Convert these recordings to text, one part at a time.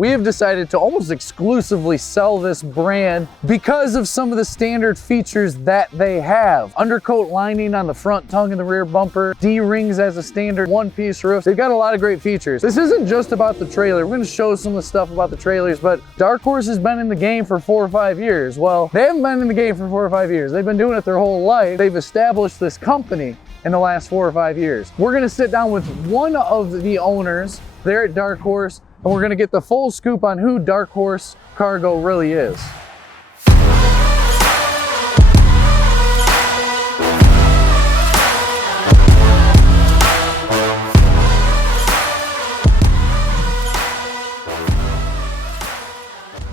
We have decided to almost exclusively sell this brand because of some of the standard features that they have. Undercoat lining on the front tongue and the rear bumper, D-rings as a standard one-piece roof. They've got a lot of great features. This isn't just about the trailer. We're gonna show some of the stuff about the trailers, but DarkHorse has been in the game for 4 or 5 years. Well, they haven't been in the game for 4 or 5 years. They've been doing it their whole life. They've established this company in the last 4 or 5 years. We're gonna sit down with one of the owners there at DarkHorse, and we're gonna get the full scoop on who DarkHorse Cargo really is.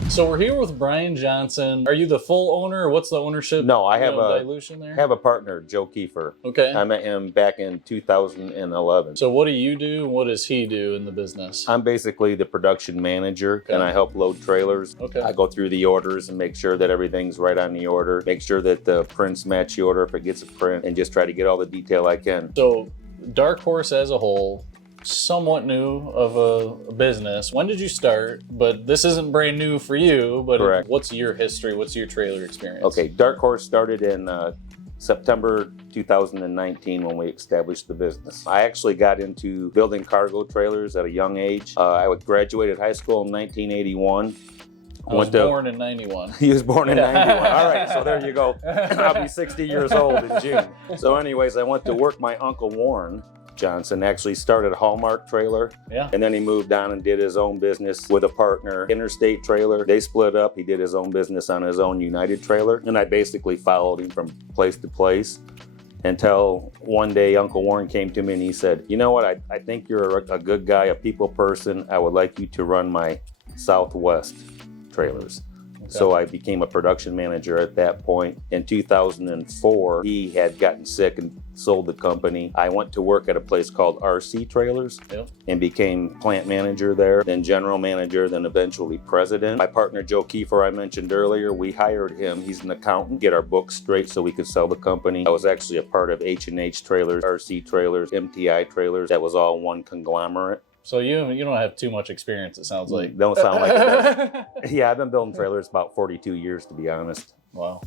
So we're here with Brian Johnson. Are you the full owner, or what's the ownership? No, I have a dilution there. Have a partner, Joe Kiefer. Okay. I met him back in 2011. So what do you do? What does he do in the business? I'm basically the production manager, and I help load trailers. Okay. I go through the orders and make sure that everything's right on the order. Make sure that the prints match the order if it gets a print, and just try to get all the detail I can. So DarkHorse as a whole, somewhat new of a business. When did you start? But this isn't brand new for you, but Correct. What's your history? What's your trailer experience? Okay, DarkHorse started in September 2019 when we established the business. I actually got into building cargo trailers at a young age. I graduated high school in 1981. I was born in 91. He was born in 91. All right, so there you go. I'll be 60 years old in June. So anyways, I went to work. My Uncle Warren Johnson actually started a Hallmark trailer. Yeah. And then he moved on and did his own business with a partner, Interstate Trailer. They split up. He did his own business on his own United Trailer. And I basically followed him from place to place until one day Uncle Warren came to me and he said, you know what, I think you're a good guy, a people person. I would like you to run my Southwest trailers. Okay. So I became a production manager at that point. In 2004, he had gotten sick and sold the company. I went to work at a place called RC Trailers and became plant manager there, then general manager, then eventually president. My partner Joe Kiefer, I mentioned earlier, we hired him. He's an accountant, get our books straight so we could sell the company. I was actually a part of H&H Trailers, RC Trailers, MTI Trailers. That was all one conglomerate. So you don't have too much experience, it sounds like. Don't sound like it. Yeah, I've been building trailers about 42 years, to be honest. Wow.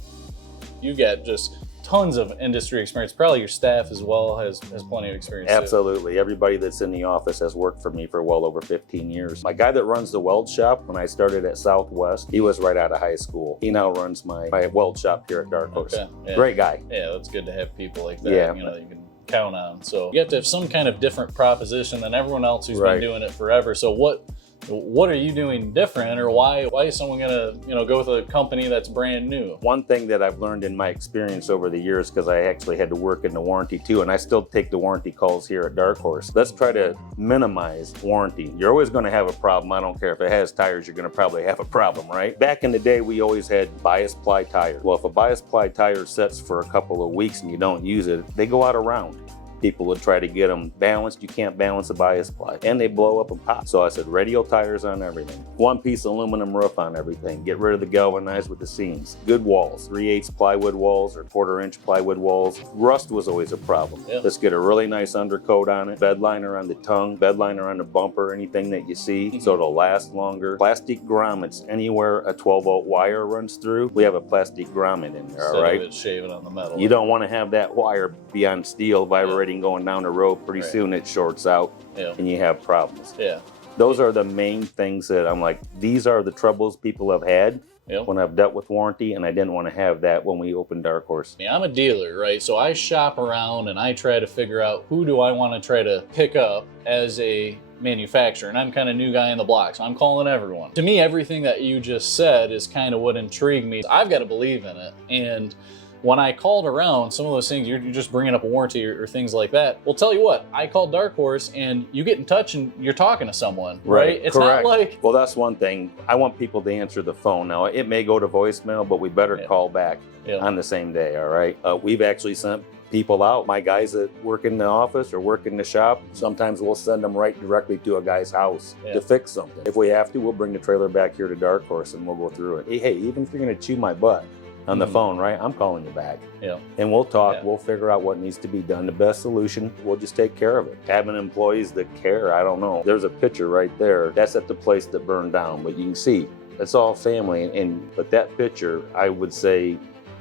You got just tons of industry experience. Probably your staff as well has plenty of experience. Absolutely. Too. Everybody that's in the office has worked for me for well over 15 years. My guy that runs the weld shop, when I started at Southwest, he was right out of high school. He now runs my weld shop here at DarkHorse. Okay. Yeah. Great guy. Yeah, that's good to have people like that. Yeah. You know, that you can count on. So you have to have some kind of different proposition than everyone else who's been doing it forever. So what are you doing different, or why is someone gonna go with a company that's brand new? One thing that I've learned in my experience over the years, because I actually had to work in the warranty too, and I still take the warranty calls here at DarkHorse. Let's try to minimize warranty. You're always going to have a problem. I don't care if it has tires, you're going to probably have a problem, right? Back in the day, we always had bias ply tires. Well, if a bias ply tire sets for a couple of weeks and you don't use it, they go out of round. People would try to get them balanced. You can't balance a bias ply, and they blow up and pop. So I said, radial tires on everything. 1-piece aluminum roof on everything. Get rid of the galvanized with the seams. Good walls, 3/8 plywood walls or 1/4-inch plywood walls. Rust was always a problem. Yeah. Let's get a really nice undercoat on it. Bed liner on the tongue, bed liner on the bumper, anything that you see, so it'll last longer. Plastic grommets anywhere a 12-volt wire runs through. We have a plastic grommet in there, all right? Instead of it shaving on the metal. You don't want to have that wire be on steel vibrating going down the road. Pretty soon it shorts out and you have problems. Yeah. Those are the main things that I'm like, these are the troubles people have had when I've dealt with warranty, and I didn't want to have that when we opened DarkHorse. I'm a dealer, right? So I shop around and I try to figure out who do I want to try to pick up as a manufacturer, and I'm kind of new guy in the block, so I'm calling everyone. To me, everything that you just said is kind of what intrigued me. I've got to believe in it, and when I called around, some of those things, you're just bringing up a warranty or things like that. Well, tell you what, I called DarkHorse and you get in touch and you're talking to someone, right? It's correct. Not like... Well, that's one thing. I want people to answer the phone. Now, it may go to voicemail, but we better call back on the same day, all right? We've actually sent people out. My guys that work in the office or work in the shop, sometimes we'll send them right directly to a guy's house to fix something. If we have to, we'll bring the trailer back here to DarkHorse and we'll go through it. Hey, even if you're gonna chew my butt, on the phone, right? I'm calling you back. Yeah. And we'll talk, we'll figure out what needs to be done. The best solution, we'll just take care of it. Having employees that care, I don't know. There's a picture right there. That's at the place that burned down, but you can see it's all family. But that picture, I would say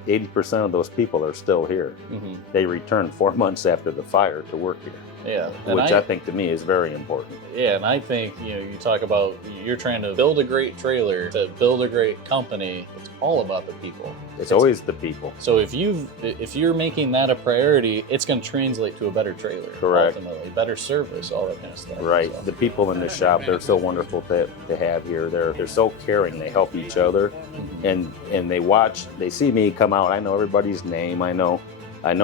80% of those people are still here. They returned 4 months after the fire to work here. Yeah. Which I think to me is very important. Yeah, and I think, you know, you talk about you're trying to build a great trailer, to build a great company. It's all about the people. It's always the people. So if you're making that a priority, it's going to translate to a better trailer. Correct. Ultimately, better service, all that kind of stuff. Right. So. The people in the shop, they're so wonderful to have here. They're so caring. They help each other, and they watch. They see me come out. I know everybody's name. I know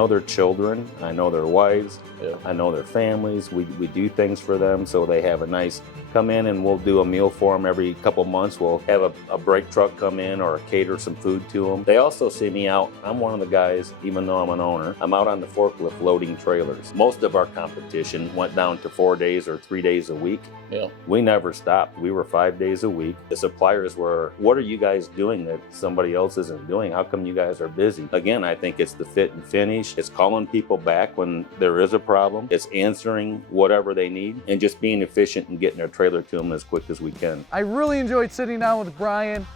their children. I know their wives. Yeah. I know their families. We do things for them, so they have a nice come in, and we'll do a meal for them every couple months. We'll have a brake truck come in or cater some food to them. They also see me out. I'm one of the guys, even though I'm an owner, I'm out on the forklift loading trailers. Most of our competition went down to 4 days or 3 days a week. Yeah. We never stopped. We were 5 days a week. The suppliers were, what are you guys doing that somebody else isn't doing? How come you guys are busy? Again, I think it's the fit and finish. It's calling people back when there is a problem. It's answering whatever they need and just being efficient and getting their trailer to them as quick as we can. I really enjoyed sitting down with Brian.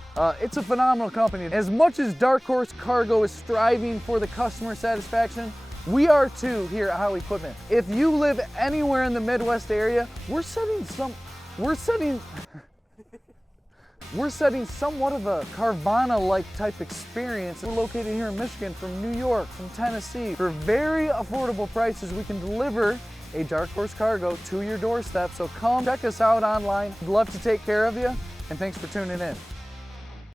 It's a phenomenal company. As much as DarkHorse Cargo is striving for the customer satisfaction, we are too here at Howe Equipment. If you live anywhere in the Midwest area, we're setting somewhat of a Carvana-like type experience. We're located here in Michigan, from New York, from Tennessee. For very affordable prices, we can deliver a DarkHorse Cargo to your doorstep. So come check us out online. We'd love to take care of you, and thanks for tuning in.